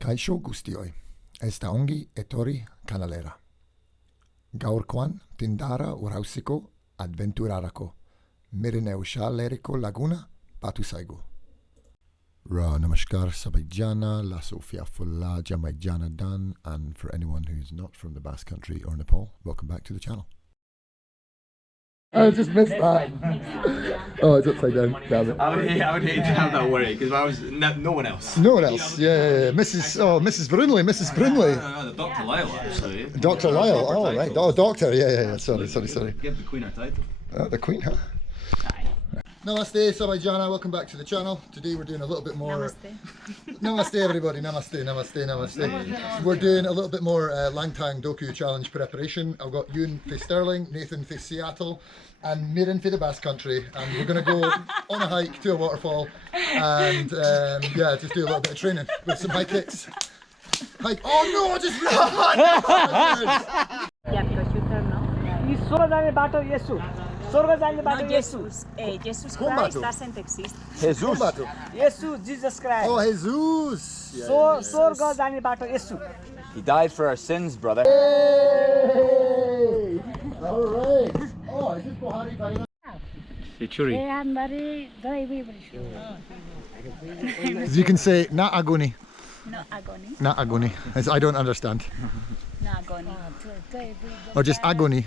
Kaixo guztioi, esta ongi etorri kanalera. Gaurkoan Tindhara Waterfall adventurarako. Mirineu leriko laguna batu saigu. Ra namaskar sabajana, la Sofia Fulla Jamajana Dan, and for anyone who's not from the Basque Country or Nepal, welcome back to the channel. I just missed that. Oh, it's upside down. Damn it. I would hate to have that worry because I was no one else. No one else. Yeah. Mrs. Brunley. Mrs. Brunley. Dr. Lyle, actually. Dr. Lyle. Oh, right. Oh, doctor. Yeah. Sorry. Give the Queen her title. The Queen, huh? Namaste, Sabajana. Welcome back to the channel. Today we're doing a little bit more. Namaste. Namaste, everybody. Namaste. We're doing a little bit more Langtang Doku Challenge preparation. I've got Ewan for Stirling, Nathan for Seattle, and Mirin for the Basque Country. And we're going to go on a hike to a waterfall and just do a little bit of training with some high kicks. Hike. Oh no! I just Yeah, because you turn now. No, Jesus. Jesus Christ doesn't exist. Jesus. Jesus Christ. Oh, Jesus. He died for our sins, brother. Hey! All right. Oh, is this Buhari Thailand? As you can say, na agony. No agony. Na agony. As I don't understand. No agony. Or just agony.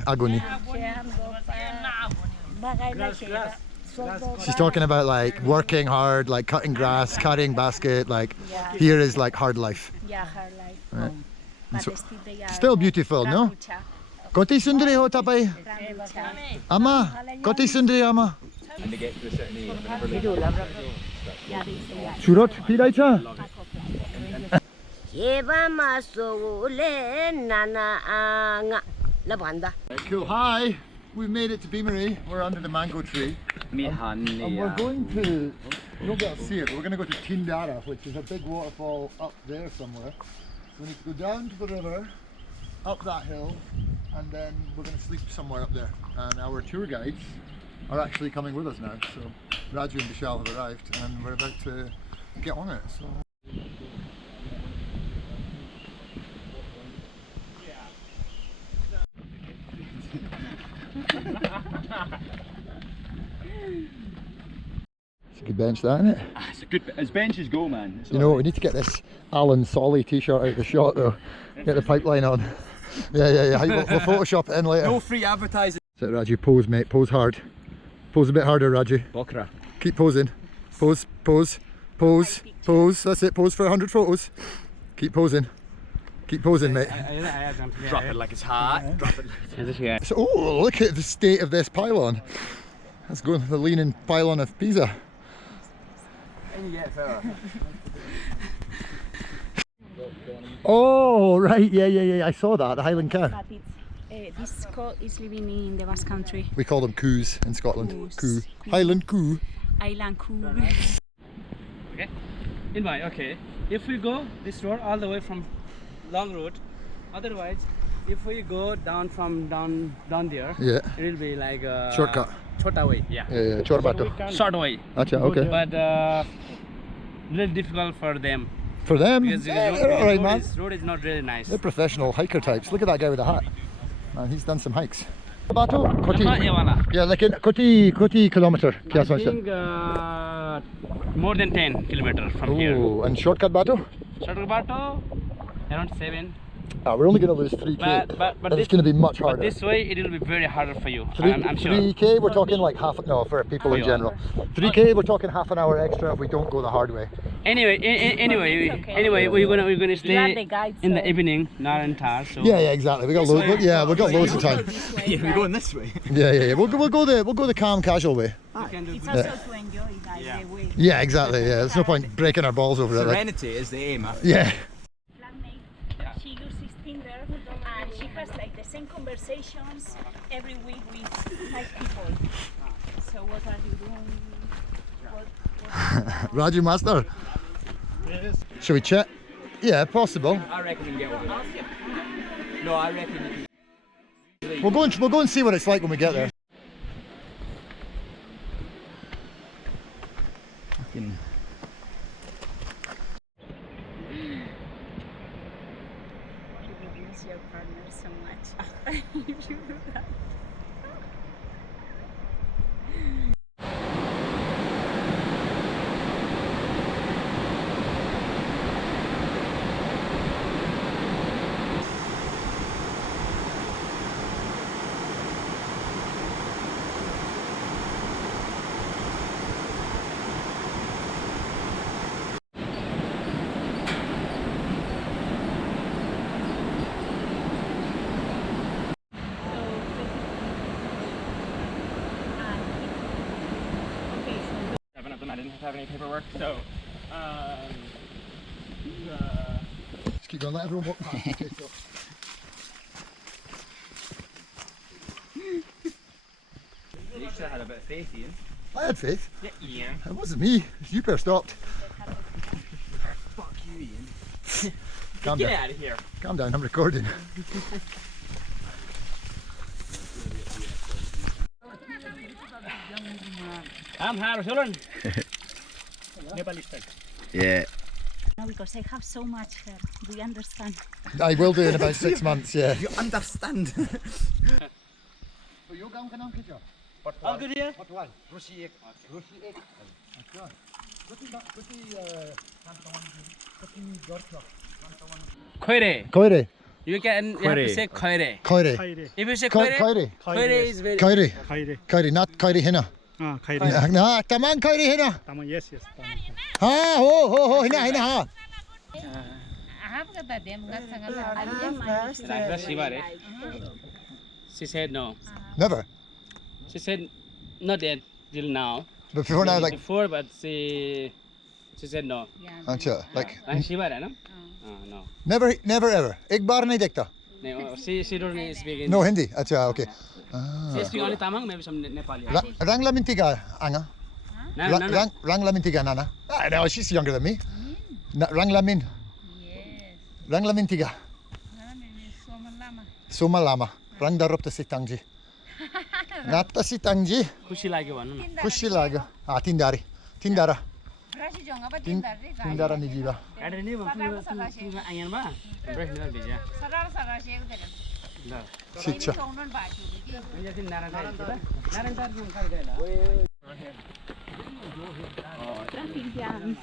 She's talking about like working hard, like cutting grass, carrying basket, like here is like hard life. Yeah, hard life. And so, still beautiful, no? Koti sundari ho tapai? Ama, koti sundari ama. And they get to a certain age. Churot piraita? Cool. Hi, we've made it to Bimiri. We're under the mango tree. And we're going to, you won't be able to see it, but we're going to go to Tindhara, which is a big waterfall up there somewhere. So we need to go down to the river, up that hill, and then we're going to sleep somewhere up there. And our tour guides are actually coming with us now. So Raju and Vishal have arrived and we're about to get on it. So. It's a good bench, that, isn't it? It's a good. As benches go, man. You know, we need to get this Alan Solly t-shirt out of the shot though. Get the pipeline on. Yeah. We'll Photoshop it in later. No free advertising. That's it, Raju. Pose, mate. Pose hard. Pose a bit harder, Raju. Bokra. Keep posing. Pose. That's it. Pose for 100 photos. Keep posing. Keep posing, mate. Drop it like it's hot. Drop it. So, oh, look at the state of this pylon. Let's go to the leaning pylon of Pisa. Oh, right. Yeah. I saw that. The Highland cow. But this cow is living in the Basque Country. We call them coos in Scotland. Coos. Coo. Highland coo. Island coo. Okay. Okay. If we go this road all the way from long road, otherwise, if we go down from down there, it will be like a shortcut. Short way. Yeah. Short way. Short way. Achha, okay. But little difficult for them. For them? Because all right, man. Road is not really nice. They're professional hiker types. Look at that guy with the hat. Man, he's done some hikes. Bato? Koti? Yeah, like Koti kilometer. I think more than 10 kilometers from here. And shortcut Bato? Shortcut Bato, around 7. We're only going to lose 3k, but it's going to be much harder. But this way it will be very harder for you. I'm sure. 3k we're talking like for people in general. 3k we're talking half an hour extra if we don't go the hard way. Anyway, we're gonna stay in the evening, not in Tar. So. Yeah, exactly. We got loads. We've got loads of time. We're going this way. Yeah. We'll go the calm, casual way. It's also to enjoy that way. Yeah, exactly. Yeah, there's no point breaking our balls over it. Serenity is the aim. Yeah. She uses Tinder and she has like the same conversations every week with 5 people. So what are you doing? Raju Master. Shall we chat? Yeah, possible. I reckon we can get over it. No, I reckon you can. We'll go and see what it's like when we get there. partner so much if you do that. I didn't have any paperwork, so Just keep going, let everyone walk past. Okay, so. you should have had a bit of faith, Ian. I had faith. Yeah, Ian. It wasn't me. You pair stopped. Fuck you, Ian. Calm Get down. out of here. Calm down, I'm recording. I'm here, children. Nepali style. Yeah. No, because I have so much hair. Do you understand? I will do in about 6 months, yeah. You understand? All good here? Khoire. Koire. You have to say khoire. Koire. If you say Koire. khoire, khoire is very... Koire. Khairi. Koire, not Koire Hina. Khairi. No, tamang Koire Hina. Tama, yes, yes. Tama. Ha, ho, Hina, ha. Like that Shiva, right? She said no. Never. She said not yet till now. But before now, like, Before, but she said no. Acha, like, Like Shiva, right? No? No. never ever. Ek bar nahi dekhta. No, she don't speak English. No Hindi. Acha, okay. She speak only Tamang, maybe some Nepali. Rang lamintiga, Anga. No, no, no. Rang lamintiga, Nana. I know, she's younger than me. Rang lamin. Yes. Rang lamintiga. Soma lama. Rang darup ta sitangji. Nata sitangji. खुसी लाग्यो भन्नु न Kushi laga. Ah, Tindara. Tindara ni jiba. गाडी नि भन्छ आइयानमा break न भेजा ल Chicha. यो चाहिँ नारायण दाइ नारायण दाइ जुन खाइ गएला Traffic jam.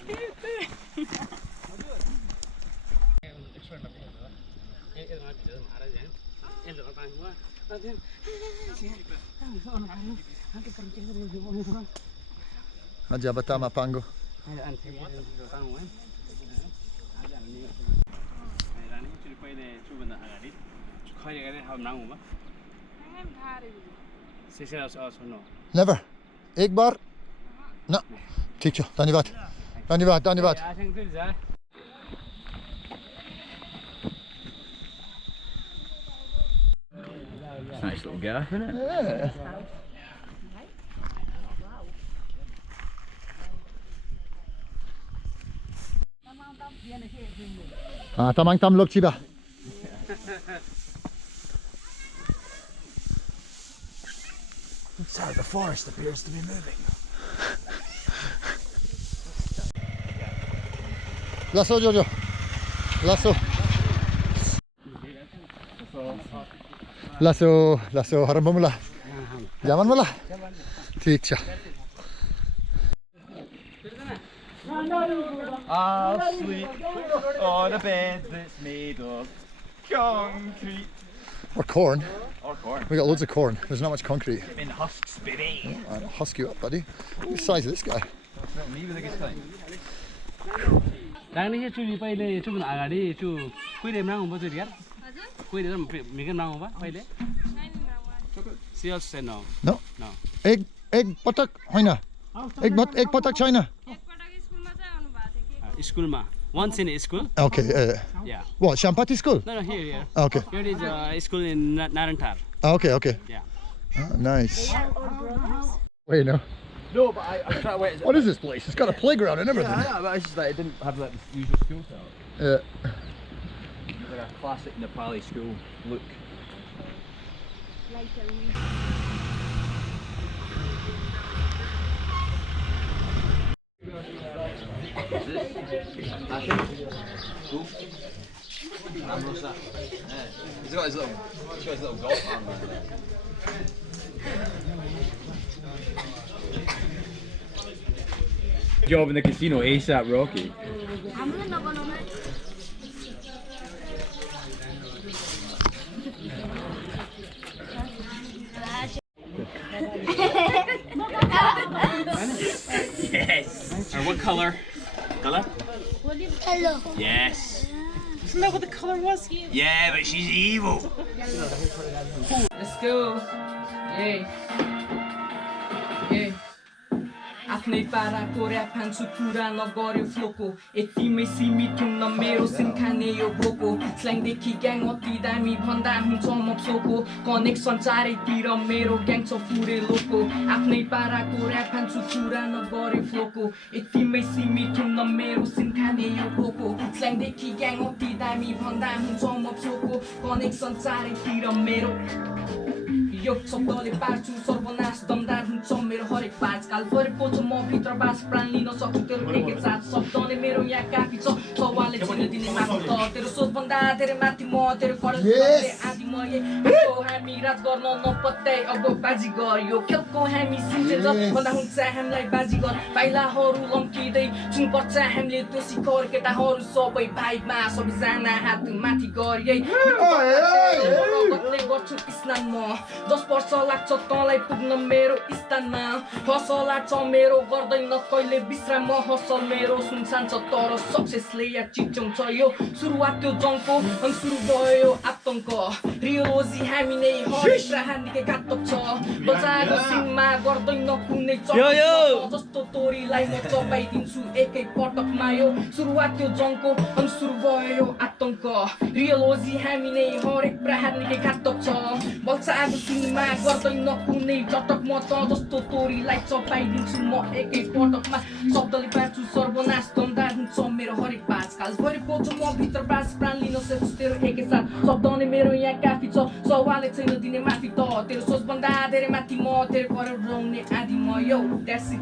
Aja batama pango. Never. Ek bar. No. ठीक छ धन्यवाद धन्यवाद धन्यवाद Nice little guy, isn't it? Yeah. Ah, tamang tam lok chiba. So the forest appears to be moving. Lasso Jojo. Lasso. Lasso harambamula. Jaman mula. ठीक छ I'll sleep on a bed that's made of concrete. Or corn. Or corn. We got loads of corn. There's not much concrete. In husks, baby. I'll husk you up, buddy. Look at the size of this guy. Not me with a good time. राख्ने चाहिँ चुली पहिले चुल्नु अगाडि चु कुइरे राख्नु पर्छ यार कुइरे मिगन राख्नु भयो पहिले She also said no. No. No. Egg patak होइन. Egg patak छैन. स्कुलमा once in a school. Okay. Yeah. What? Shampati school? No, here. Okay. Here is a school in Narantar. Okay. Yeah. Oh, nice. Wait, no. No, but I was trying to wait. What is this place? It's got a playground and everything. Yeah, but it's just like it didn't have like the usual school style. Like a classic Nepali school look. He's got his little golf arm there. Job in the casino, ASAP Rocky. Yes. Alright, what color? Color? Hello. Yes. Isn't that what the color was? Yeah, but she's evil. Let's go. Yay. Yay. आफ्नै पाराको rap हान्छु कुरा नगर्यो फ्लोको यतिमै सीमित हुन्न मेरो सिन खाने यो भोको स्ल्याङदेखि gang अति दामी भन्दा हुन्छ म फ्लोको कनेक्सन चारैतिर मेरो ग्याङ छ पुरै लोको आफ्नै पाराको ऱ्याप हान्छु कुरा नगर्यो फ्लोको यतिमै सीमित हुन्न मेरो सिन खाने यो भोको स्ल्याङदेखि ग्याङ अति दामी भन्दा हुन्छ म फ्लोको कनेक्सन चारैतिर मेरो यो शब्दले पार्छु सर्वनाश दमदार हुन्छ मेरो हरेक पाँच काल परेको छ म भित्र बास प्राण लिन सक्छु तेरो एकैसाथ शब्द नै मेरो यहाँ काफी छ सवालले चिन्न दिने माथि त तेरो सोचभन्दा धेरै माथि म तेरो कलेज आदि म यही हामी राज गर्न नपत्याइ अब बाजी गयो खेलको हामी सिन्जेल भन्दा हुन्छ हामीलाई बाजीगर पाइलाहरू लम्किँदै छुनुपर्छ हामीले त्यो शिखर केटाहरू सबै भाइमा सबैजना हात माथि गरे गर्छु स्नान म 10 वर्ष लाग्छ तँलाई पुग्न मेरो स्थानमा हसल लाग्छ मेरो गर्दैन कहिले विश्राम म हसल मेरो सुनसान छ तर सक्सेसले या चिच्याउँछ यो सुरुवात त्यो जङको अनि सुरु भयो आतङ्क रियोलोजी हामी नै हरेक राहानिकै घातक छ बजाएको सिनमा गर्दैन कुनै जस्तो तोरीलाई म चपाइदिन्छु एकै पटकमा यो सुरुवात त्यो जङको अनि सुरु भयो आतङ्क रियोलोजी हामी नै हरेक राहानिकै घातक छ बजाएको सिनमा गर्दैन कुनै चटक म त जस्तो तोरीलाई चपाइदिन्छु म एकै पटकमा शब्दले पार्छु सर्वनाश दमदार हुन्छ मेरो हरेक पाँच काल भरेको छु म भित्र बास प्राण लिन सक्छु तेरो एकैसाथ शब्द नै मेरो यहाँ काफी छ सवालै छैन दिने माथि त तेरो सोचभन्दा धेरै माथि म तेरो कराउने आदि म यो that's it.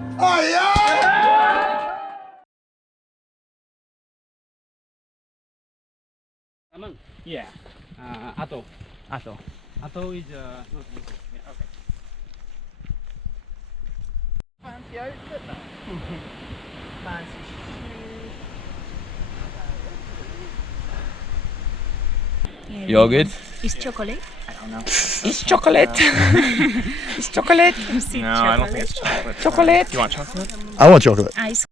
Among? Yeah. Ato. Ato. Ato is not this. Yeah, okay. Fancy outfit, man. Fancy shoes. You all good? It's chocolate. I don't know. It's chocolate. It's chocolate. No, I don't think it's chocolate. Chocolate. Do you want chocolate? I want chocolate. Ice.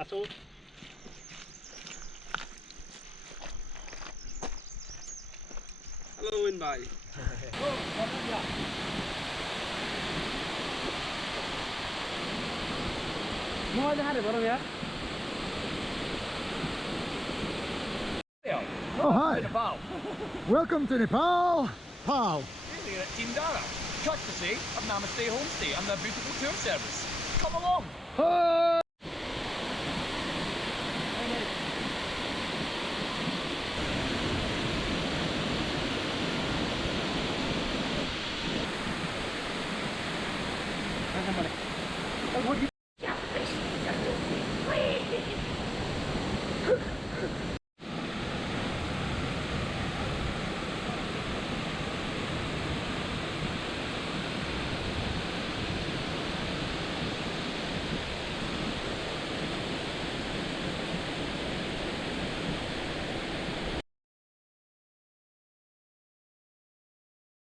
Ato. Hello, Inbai. Oh, hi. Nepal. Welcome to Nepal. Pal. We're here at Tindhara, courtesy of Namaste Homestay and their beautiful tour service. Come along. What are you